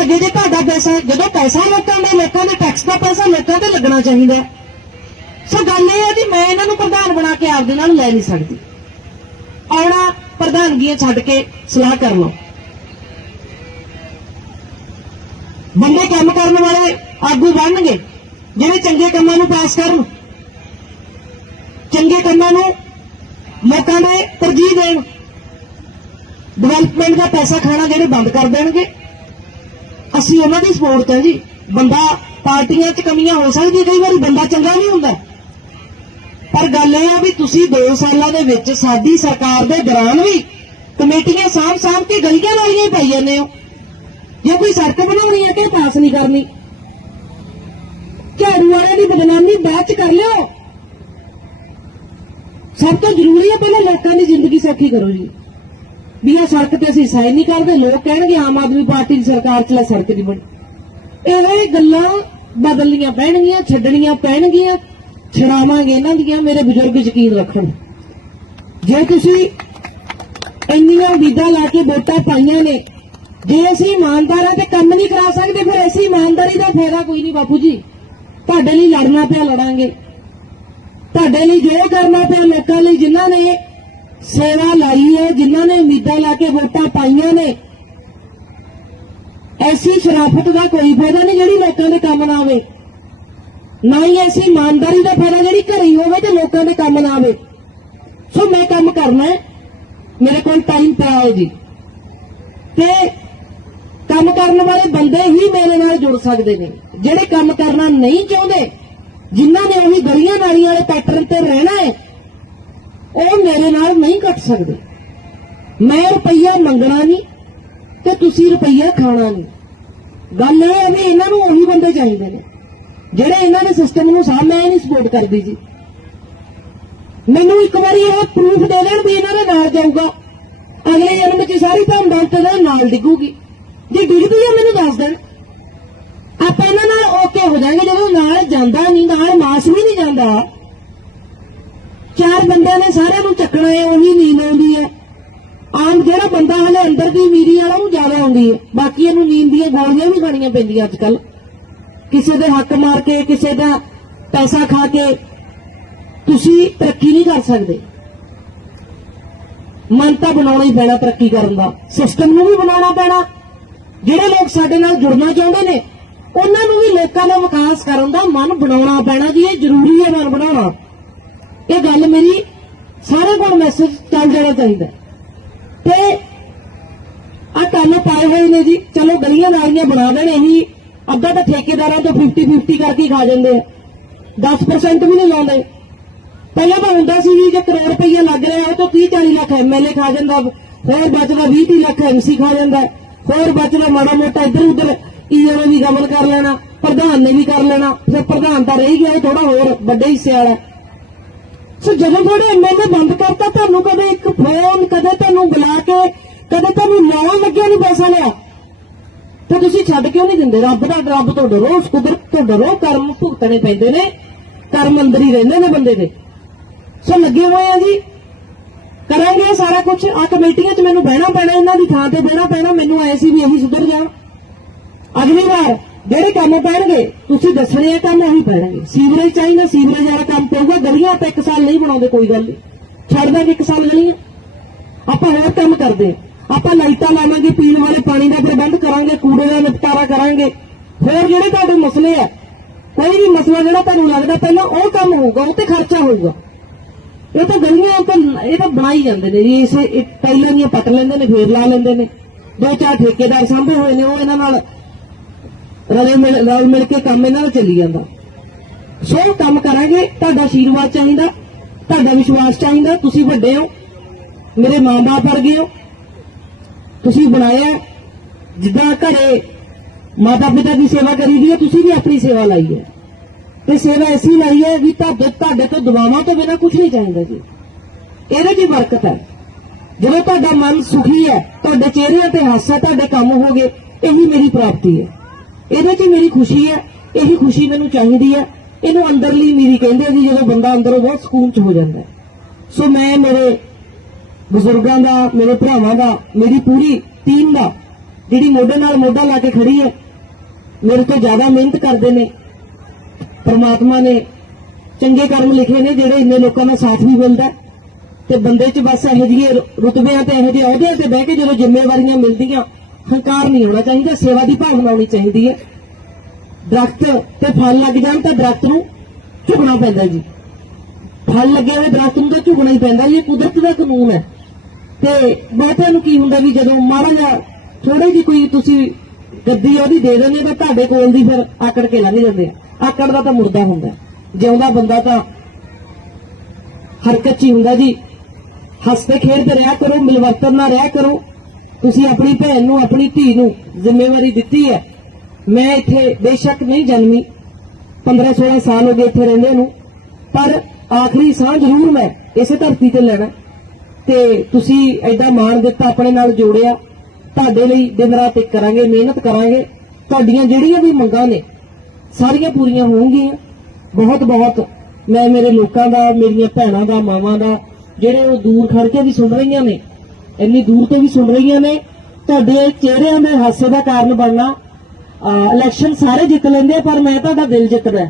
ਲੱਗੇ ਜੇ ਤੁਹਾਡਾ ਪੈਸਾ, ਜਦੋਂ ਪੈਸਾ ਲੋਕਾਂ ਦਾ ਲੋਕਾਂ ਦੇ ਟੈਕਸ ਦਾ ਪੈਸਾ ਲੋਕਾਂ ਤੇ ਲੱਗਣਾ ਚਾਹੀਦਾ ਸੋ ਗੱਲ ਇਹ ਹੈ ਕਿ ਮੈਂ ਇਹਨਾਂ ਨੂੰ ਪ੍ਰਧਾਨ ਬਣਾ ਕੇ ਆਪਦੇ ਨਾਲ ਲੈ ਨਹੀਂ ਸਕਦੀ। ਆਉਣਾ, ਪ੍ਰਧਾਨਗੀਆਂ ਛੱਡ ਕੇ ਸਲਾਹ ਕਰ ਲਓ। ਬੰਦੇ ਕੰਮ ਕਰਨ ਵਾਲੇ ਆਗੂ ਬਣਨਗੇ, ਜਿਹੜੇ ਚੰਗੇ ਕੰਮਾਂ ਨੂੰ ਪਾਸ ਕਰਨ। ਚੰਗੇ ਕੰਮਾਂ ਨੂੰ ਲੋਕਾਂ ਦੇ ਤਰਜੀਹ ਦੇਣ। ਡਿਵੈਲਪਮੈਂਟ ਦਾ ਪੈਸਾ ਖਾਣਾ ਜਿਹੜੇ ਬੰਦ ਕਰ ਦੇਣਗੇ। ਅਸੀਂ ਉਹਨਾਂ ਦੀ ਸਪੋਰਟ ਹੈ ਜੀ, ਬੰਦਾ ਪਾਰਟੀਆਂ 'ਚ ਕਮੀਆਂ ਹੋ ਸਕਦੀਆਂ, ਕਈ ਵਾਰੀ ਬੰਦਾ ਚੰਗਾ ਨਹੀਂ ਹੁੰਦਾ। ਪਰ ਗੱਲ ਇਹ ਆ ਵੀ ਤੁਸੀਂ 2 ਸਾਲਾਂ ਦੇ ਵਿੱਚ ਸਾਡੀ ਸਰਕਾਰ ਦੇ ਦੌਰਾਨ ਵੀ ਕਮੇਟੀਆਂ ਸਾਂਭ ਸਾਂਭ ਕੇ ਗਲੀਆਂ ਵਾਲੀਆਂ ਹੀ ਪਾਈ ਜਾਂਦੇ ਹੋ। ਜੇ ਕੋਈ ਸੜਕ ਬਣਾਉਣੀ ਹੈ ਕਿ ਪਾਸ ਨਹੀਂ ਕਰਨੀ। ਝਾੜੂ ਵਾਲਿਆਂ ਦੀ ਬਦਨਾਮੀ ਬਾਅਦ ਚ ਕਰ ਲਿਓ। ਸਭ ਤੋਂ ਜ਼ਰੂਰੀ ਹੈ ਪਹਿਲਾਂ ਲੋਕਾਂ ਦੀ ਜ਼ਿੰਦਗੀ ਸੌਖੀ ਕਰੋ ਜੀ। ਵੀ ਇਹ ਸੜਕ ਤੇ ਅਸੀਂ ਸਾਈਨ ਨਹੀਂ ਕਰਦੇ, ਲੋਕ ਕਹਿਣਗੇ ਆਮ ਆਦਮੀ ਪਾਰਟੀ ਦੀ ਸਰਕਾਰ ਚ ਲੈ ਸੜਕ ਨਹੀਂ ਬਣੀ। ਇਹ ਗੱਲਾਂ ਬਦਲਣੀਆਂ ਪੈਣਗੀਆਂ, ਛੱਡਣੀਆਂ ਪੈਣਗੀਆਂ, ਛਡਾਵਾਂਗੇ ਇਹਨਾਂ ਦੀਆਂ, ਮੇਰੇ ਬਜ਼ੁਰਗ ਯਕੀਨ ਰੱਖਣ। ਜੇ ਤੁਸੀਂ ਇੰਨੀਆਂ ਉਮੀਦਾਂ ਲਾ ਕੇ ਵੋਟਾਂ ਪਾਈਆਂ ਨੇ, ਜੇ ਅਸੀਂ ਇਮਾਨਦਾਰਾਂ ਤੇ ਕੰਮ ਨਹੀਂ ਕਰਾ ਸਕਦੇ, ਫਿਰ ਅਸੀਂ ਇਮਾਨਦਾਰੀ ਦਾ ਫਾਇਦਾ ਕੋਈ ਨਹੀਂ ਬਾਪੂ ਜੀ। ਤੁਹਾਡੇ ਲਈ ਲੜਨਾ ਪਿਆ ਲੜਾਂਗੇ। ਤੁਹਾਡੇ ਲਈ ਜੋ ਕਰਨਾ ਪਿਆ ਲੋਕਾਂ ਲਈ, ਜਿਨ੍ਹਾਂ ਨੇ ਸੇਵਾ ਲਾਈ ਹੈ, ਜਿਨ੍ਹਾਂ ਨੇ ਉਮੀਦਾਂ ਲਾ ਕੇ ਵੋਟਾਂ ਪਾਈਆਂ ਨੇ। ਐਸੀ ਸ਼ਰਾਫਤ ਦਾ ਕੋਈ ਫਾਇਦਾ ਨਹੀਂ ਜਿਹੜੀ ਲੋਕਾਂ ਦੇ ਕੰਮ ਨਾ ਆਵੇ। ਨਾ ਹੀ ਐਸੀ ਇਮਾਨਦਾਰੀ ਦਾ ਫਾਇਦਾ ਜਿਹੜੀ ਘਰੇ ਹੋਵੇ ਤੇ ਲੋਕਾਂ ਦੇ ਕੰਮ ਨਾ ਆਵੇ। ਸੋ ਮੈਂ ਕੰਮ ਕਰਨਾ ਹੈ। ਮੇਰੇ ਕੋਲ ਟਾਈਮ ਪਿਆ ਹੈ ਜੀ। ਤੇ ਕੰਮ ਕਰਨ ਵਾਲੇ ਬੰਦੇ ਹੀ ਮੇਰੇ ਨਾਲ ਜੁੜ ਸਕਦੇ ਨੇ। ਜਿਹੜੇ ਕੰਮ ਕਰਨਾ ਨਹੀਂ ਚਾਹੁੰਦੇ, ਜਿਨ੍ਹਾਂ ਨੇ ਉਹੀ ਗਲੀਆਂ ਨਾਲੀਆਂ ਵਾਲੇ ਪੈਟਰਨ ਤੇ ਰਹਿਣਾ ਹੈ ਉਹ ਮੇਰੇ ਨਾਲ ਨਹੀਂ ਕੱਟ ਸਕਦੇ। ਮੈਂ ਰੁਪਈਆ ਮੰਗਣਾ ਨਹੀਂ ਤੇ ਤੁਸੀਂ ਰੁਪਈਆ ਖਾਣਾ ਨਹੀਂ। ਗੱਲ ਇਹ ਹੈ ਵੀ ਇਹਨਾਂ ਨੂੰ ਉਹੀ ਬੰਦੇ ਚਾਹੀਦੇ ਨੇ, ਜਿਹੜੇ ਇਹਨਾਂ ਦੇ ਸਿਸਟਮ ਨੂੰ ਸਾਹ ਮੈਂ ਨਹੀਂ ਸਪੋਰਟ ਕਰਦੀ ਜੀ। ਮੈਨੂੰ ਇੱਕ ਵਾਰੀ ਇਹ ਪ੍ਰੂਫ ਦੇ ਦੇਣ ਵੀ ਇਹਨਾਂ ਦੇ ਨਾਲ ਜਾਊਗਾ। ਅਗਲੇ ਜਨਮ 'ਚ ਸਾਰੀ ਧਨ ਦੌਲਤ ਨਾਲ ਡਿੱਗੂਗੀ। ਜੇ ਡਿੱਗਦੀ ਆ, ਮੈਨੂੰ ਦੱਸ ਦੇਣ। ਆਪਾਂ ਇਹਨਾਂ ਨਾਲ ਓਕੇ ਹੋ ਜਾਾਂਗੇ ਜਦੋਂ ਨਾਲ ਜਾਂਦਾ ਨਹੀਂ, ਨਾਲ ਮਾਸ ਵੀ ਨਹੀਂ ਜਾਂਦਾ। ਚਾਰ ਬੰਦਿਆਂ ਨੇ ਸਾਰਿਆਂ ਨੂੰ ਚੱਕਣਾ ਹੈ ਉਹੀ ਨੀਂਦ ਆਉਂਦੀ ਹੈ। ਆਮ ਜਿਹੜਾ ਬੰਦਾ ਹਲੇ ਅੰਦਰ ਦੀ ਮੀਰੀ ਵਾਲਾ, ਉਹ ਜ਼ਿਆਦਾ ਆਉਂਦੀ ਹੈ। ਬਾਕੀ ਇਹਨੂੰ ਨੀਂਦ ਦੀਆਂ ਗੋਲੀਆਂ ਵੀ ਖਾਣੀਆਂ ਪੈਂਦੀਆਂ ਅੱਜ ਕੱਲ ਕਿਸੇ ਦੇ ਹੱਕ ਮਾਰ ਕੇ, ਕਿਸੇ ਦਾ ਪੈਸਾ ਖਾ ਕੇ ਤੁਸੀਂ ਤਰੱਕੀ ਨਹੀਂ ਕਰ ਸਕਦੇ। ਮਨ ਤਾਂ ਬਣਾਉਣਾ ਹੀ ਪੈਣਾ ਤਰੱਕੀ ਕਰਨ ਦਾ। ਸਿਸਟਮ ਨੂੰ ਵੀ ਬਣਾਉਣਾ ਪੈਣਾ। ਜਿਹੜੇ ਲੋਕ ਸਾਡੇ ਨਾਲ ਜੁੜਨਾ ਚਾਹੁੰਦੇ ਨੇ, ਉਹਨਾਂ ਨੂੰ ਵੀ ਲੋਕਾਂ ਦਾ ਵਿਕਾਸ ਕਰਨ ਦਾ ਮਨ ਬਣਾਉਣਾ ਪੈਣਾ ਜੀ। ਇਹ ਜ਼ਰੂਰੀ ਹੈ ਮਨ ਬਣਾਉਣਾ। ਇਹ ਗੱਲ ਮੇਰੀ ਸਾਰੇ ਕੋਲ ਮੈਸੇਜ ਚੱਲ ਜਾਣਾ ਚਾਹੀਦਾ। ਤੇ ਆ ਕੰਮ ਪਾਏ ਹੋਏ ਨੇ ਜੀ। ਚਲੋ ਗਲੀਆਂ ਨਾਲੀਆਂ ਬਣਾ ਦੇਣ, ਇਹੀ ਅੱਧਾ ਤਾਂ ਠੇਕੇਦਾਰਾਂ ਤੋਂ 50 50 ਕਰਕੇ ਖਾ ਜਾਂਦੇ ਆ। 10% ਵੀ ਨਹੀਂ ਲਾਉਂਦੇ। ਪਹਿਲਾਂ ਤਾਂ ਹੁੰਦਾ ਸੀ ਜੀ, ਜੇ ਕਰੋੜ ਰੁਪਈਆ ਲੱਗ ਰਿਹਾ ਉਹ ਤੋਂ 30 40 ਲੱਖ ਐਮਐਲਏ ਖਾ ਜਾਂਦਾ। ਹੋਰ ਬਚਦਾ 20 30 ਲੱਖ ਐਮਸੀ ਖਾ ਜਾਂਦਾ। ਹੋਰ ਬਚਦਾ ਮਾੜਾ ਮੋਟਾ ਇੱਧਰ ਉੱਧਰ ਈਓ ਵੀ ਗਮਨ ਕਰ ਲੈਣਾ, ਪ੍ਰਧਾਨ ਨੇ ਵੀ ਕਰ ਲੈਣਾ। ਫਿਰ ਪ੍ਰਧਾਨ ਤਾਂ ਰਹੀ ਗਿਆ, ਉਹ ਥੋੜਾ ਹੋਰ ਵੱਡੇ ਹਿੱਸੇ ਵਾਲਾ। ਸੋ ਜਦੋਂ ਤੁਹਾਡੇ ਐਮਐਲਏ ਬੰਦ ਕਰਤਾ, ਤੁਹਾਨੂੰ ਕਦੇ ਇੱਕ ਫੋਨ ਕਦੇ ਤੁਹਾਨੂੰ ਬੁਲਾ ਕੇ, ਕਦੇ ਤੁਹਾਨੂੰ ਲਾਉਣ ਲੱਗਿਆ ਨਹੀਂ ਪੈਸਾ ਲਿਆ। ਤੇ ਤੁਸੀਂ ਛੱਡ ਕਿਉਂ ਨਹੀਂ ਦਿੰਦੇ? ਰੱਬ ਦਾ ਰੱਬ ਤੋਂ ਡਰੋ ਉਸ ਕੁਦਰਤ ਤੋਂ ਡਰੋ ਕਰਮ ਭੁਗਤਣੇ ਪੈਂਦੇ ਨੇ, ਕਰਮ ਅੰਦਰ ਹੀ ਰਹਿੰਦੇ ਨੇ ਬੰਦੇ ਦੇ। ਸੋ ਲੱਗੇ ਹੋਏ ਆ ਜੀ। ਕਰਾਂਗੇ ਸਾਰਾ ਕੁਝ ਆ ਕਮੇਟੀਆਂ 'ਚ ਮੈਨੂੰ ਬਹਿਣਾ ਪੈਣਾ, ਇਹਨਾਂ ਦੀ ਥਾਂ ਤੇ ਬਹਿਣਾ ਪੈਣਾ, ਮੈਨੂੰ ਆਏ ਸੀ ਵੀ ਇਹੀ ਸੁਧਰ ਜਾਣ। ਜਿਹੜੇ ਕੰਮ ਪੈਣਗੇ, ਤੁਸੀਂ ਦੱਸਣੇ ਆ ਕੰਮ ਉਹੀ ਪੈਣਗੇ। ਸੀਵਰੇਜ ਚਾਹੀਦਾ, ਸੀਵਰੇਜ ਵਾਲਾ ਕੰਮ ਪਊਗਾ, ਗਲੀਆਂ ਤਾਂ ਇੱਕ ਸਾਲ ਨਹੀਂ ਬਣਾਉਂਦੇ, ਕੋਈ ਗੱਲ ਨਹੀਂ। ਛੱਡ ਇੱਕ ਸਾਲ ਗਲੀਆਂ। ਆਪਾਂ ਹੋਰ ਕੰਮ ਕਰਦੇ। ਹਾਂ। ਆਪਾਂ ਲਾਈਟਾਂ ਲਾਵਾਂਗੇ, ਪੀਣ ਵਾਲੇ ਪਾਣੀ ਦਾ ਪ੍ਰਬੰਧ ਕਰਾਂਗੇ, ਕੂੜੇ ਦਾ ਨਿਪਟਾਰਾ ਕਰਾਂਗੇ। ਹੋਰ ਜਿਹੜੇ ਤੁਹਾਡੇ ਮਸਲੇ ਆ, ਕੋਈ ਵੀ ਮਸਲਾ ਜਿਹੜਾ ਤੁਹਾਨੂੰ ਲੱਗਦਾ ਪਹਿਲਾਂ ਉਹ ਕੰਮ ਹੋਊਗਾ, ਉਹ ਤੇ ਖਰਚਾ ਹੋਊਗਾ। ਇਹ ਤਾਂ ਗਲੀਆਂ ਤਾਂ ਇਹ ਤਾਂ ਬਣਾਈ ਜਾਂਦੇ ਨੇ ਜੀ, ਇਸੇ ਪਹਿਲਾਂ ਦੀਆਂ ਪੱਟ ਲੈਂਦੇ ਨੇ, ਫੇਰ ਲਾ ਲੈਂਦੇ ਨੇ। ਦੋ ਚਾਰ ਠੇਕੇਦਾਰ ਸਾਂਭੇ ਹੋਏ ਨੇ, ਉਹ ਇਹਨਾਂ ਨਾਲ ਰਲੇ ਮਿਲ ਰਲ ਮਿਲ ਕੇ ਕੰਮ ਇਹਨਾਂ ਨਾਲ ਚੱਲੀ ਜਾਂਦਾ। ਸੋ ਕੰਮ ਕਰਾਂਗੇ, ਤੁਹਾਡਾ ਆਸ਼ੀਰਵਾਦ ਚਾਹੀਦਾ, ਤੁਹਾਡਾ ਵਿਸ਼ਵਾਸ ਚਾਹੀਦਾ, ਤੁਸੀਂ ਵੱਡੇ ਹੋ, ਮੇਰੇ ਮਾਂ-ਬਾਪ ਵਰਗੇ ਹੋ, ਤੁਸੀਂ ਬਣਾਇਆ ਜਿੱਦਾਂ ਘਰੇ ਮਾਤਾ ਪਿਤਾ ਦੀ ਸੇਵਾ ਕਰੀ ਦੀ ਹੈ, ਤੁਸੀਂ ਵੀ ਆਪਣੀ ਸੇਵਾ ਲਾਈ ਹੈ। ਤੇ ਸੇਵਾ ਐਸੀ ਲਾਈ ਹੈ ਵੀ ਤੁਹਾਡੇ ਤੁਹਾਡੇ ਤੋਂ ਦੁਆਵਾਂ ਤੋਂ ਬਿਨਾਂ ਕੁਝ ਨਹੀਂ ਚਾਹੀਦਾ ਜੀ। ਇਹਦੇ 'ਚ ਹੀ ਬਰਕਤ ਹੈ। ਜਦੋਂ ਤੁਹਾਡਾ ਮਨ ਸੁਖੀ ਹੈ, ਤੁਹਾਡੇ ਚਿਹਰਿਆਂ ਤੇ ਹਾਸਾ, ਤੁਹਾਡੇ ਕੰਮ ਹੋ ਗਏ, ਇਹੀ ਮੇਰੀ ਪ੍ਰਾਪਤੀ ਹੈ। ਇਹਦੇ 'ਚ ਮੇਰੀ ਖੁਸ਼ੀ ਹੈ, ਇਹੀ ਖੁਸ਼ੀ ਮੈਨੂੰ ਚਾਹੀਦੀ ਹੈ। ਇਹਨੂੰ ਅੰਦਰਲੀ ਮੇਰੀ ਕਹਿੰਦੇ ਸੀ ਜਦੋਂ ਬੰਦਾ ਅੰਦਰੋਂ ਬਹੁਤ ਸਕੂਨ 'ਚ ਹੋ ਜਾਂਦਾ ਸੋ ਮੈਂ ਮੇਰੇ ਬਜ਼ੁਰਗਾਂ ਦਾ, ਮੇਰੇ ਭਰਾਵਾਂ ਦਾ, ਮੇਰੀ ਪੂਰੀ ਟੀਮ ਦਾ, ਜਿਹੜੀ ਮੋਢੇ ਨਾਲ ਮੋਢਾ ਲਾ ਕੇ ਖੜੀ ਹੈ, ਮੇਰੇ ਤੋਂ ਜ਼ਿਆਦਾ ਮਿਹਨਤ ਕਰਦੇ ਨੇ। ਪਰਮਾਤਮਾ ਨੇ ਚੰਗੇ ਕਰਮ ਲਿਖੇ ਨੇ, ਜਿਹੜੇ ਇੰਨੇ ਲੋਕਾਂ ਦਾ ਸਾਥ ਵੀ ਮਿਲਦਾ ਹੈ। ਤੇ ਬੰਦੇ 'ਚ ਬਸ ਇਹੋ ਜਿਹੇ ਰੁਤਬਿਆਂ ਤੇ ਇਹੋ ਜਿਹੇ ਅਹੁਦਿਆਂ ਤੇ ਬਹਿ ਕੇ ਜਦੋਂ ਜ਼ਿੰਮੇਵਾਰੀਆਂ ਮਿਲਦੀਆਂ ਹੰਕਾਰ ਨਹੀਂ ਹੋਣਾ ਚਾਹੀਦਾ, ਸੇਵਾ ਦੀ ਭਾਵਨਾ ਹੋਣੀ ਚਾਹੀਦੀ ਹੈ। ਦਰਖਤ ਤੇ ਫਲ ਲੱਗ ਜਾਣ ਤਾਂ ਦਰਖਤ ਨੂੰ ਝੁਕਣਾ ਪੈਂਦਾ ਜੀ। ਫਲ ਲੱਗੇ ਹੋਏ ਦਰਖਤ ਨੂੰ ਤਾਂ ਝੁਕਣਾ ਹੀ ਪੈਂਦਾ ਜੀ, ਇਹ ਕੁਦਰਤ ਦਾ ਕਾਨੂੰਨ ਹੈ। ਤੇ ਬਹੁਤਿਆਂ ਨੂੰ ਕੀ ਹੁੰਦਾ ਵੀ ਜਦੋਂ ਮਾੜਾ ਜਿਹਾ ਥੋੜੀ ਜਿਹੀ ਕੋਈ ਤੁਸੀਂ ਗੱਦੀ ਉਹਦੀ ਦੇ ਦਿੰਦੇ ਤਾਂ ਤੁਹਾਡੇ ਕੋਲ ਦੀ ਫਿਰ ਆਕੜ ਕੇ ਲੰਘ ਜਾਂਦੇ ਆਕੜ ਦਾ ਤਾਂ ਮੁਰਦਾ ਹੁੰਦਾ ਜਿਉਂਦਾ ਬੰਦਾ ਤਾਂ ਹਰਕਤ 'ਚ ਹੀ ਹੁੰਦਾ ਜੀ। ਹੱਸਦੇ ਖੇਡਦੇ ਰਿਹਾ ਕਰੋ, ਮਿਲਵਰਤਨ ਨਾਲ ਰਿਹਾ ਕਰੋ। ਤੁਸੀਂ ਆਪਣੀ ਭੈਣ ਨੂੰ, ਆਪਣੀ ਧੀ ਨੂੰ ਜ਼ਿੰਮੇਵਾਰੀ ਦਿੱਤੀ ਹੈ। ਮੈਂ ਇੱਥੇ ਬੇਸ਼ੱਕ ਨਹੀਂ ਜਨਮੀ। 15 16 ਸਾਲ ਹੋ ਗਏ ਇੱਥੇ ਰਹਿੰਦੇ ਨੂੰ। ਪਰ ਆਖਰੀ ਸਾਹ ਜ਼ਰੂਰ ਮੈਂ ਇਸੇ ਧਰਤੀ ਤੇ ਲੈਣਾ। ਤੇ ਤੁਸੀਂ ਐਡਾ ਮਾਣ ਦਿੱਤਾ ਆਪਣੇ ਨਾਲ ਜੋੜਿਆ। ਤੁਹਾਡੇ ਲਈ ਦਿਨ ਰਾਤ ਇੱਕ ਕਰਾਂਗੇ, ਮਿਹਨਤ ਕਰਾਂਗੇ। ਤੁਹਾਡੀਆਂ ਜਿਹੜੀਆਂ ਵੀ ਮੰਗਾਂ ਨੇ, ਸਾਰੀਆਂ ਪੂਰੀਆਂ ਹੋਣਗੀਆਂ। ਬਹੁਤ ਬਹੁਤ ਮੈਂ ਮੇਰੇ ਲੋਕਾਂ ਦਾ, ਮੇਰੀਆਂ ਭੈਣਾਂ ਦਾ, ਮਾਵਾਂ ਦਾ, ਜਿਹੜੇ ਉਹ ਦੂਰ ਖੜ ਕੇ ਵੀ ਸੁਣ ਰਹੀਆਂ ਨੇ ਇੰਨੀ ਦੂਰ ਤੋਂ ਵੀ ਸੁਣ ਰਹੀਆਂ ਨੇ। ਤੁਹਾਡੇ ਚਿਹਰਿਆਂ ਦੇ ਹਾਸੇ ਦਾ ਕਾਰਨ ਬਣਨਾ ਇਲੈਕਸ਼ਨ ਸਾਰੇ ਜਿੱਤ ਲੈਂਦੇ ਪਰ ਮੈਂ ਤੁਹਾਡਾ ਦਿਲ ਜਿੱਤਦਾ।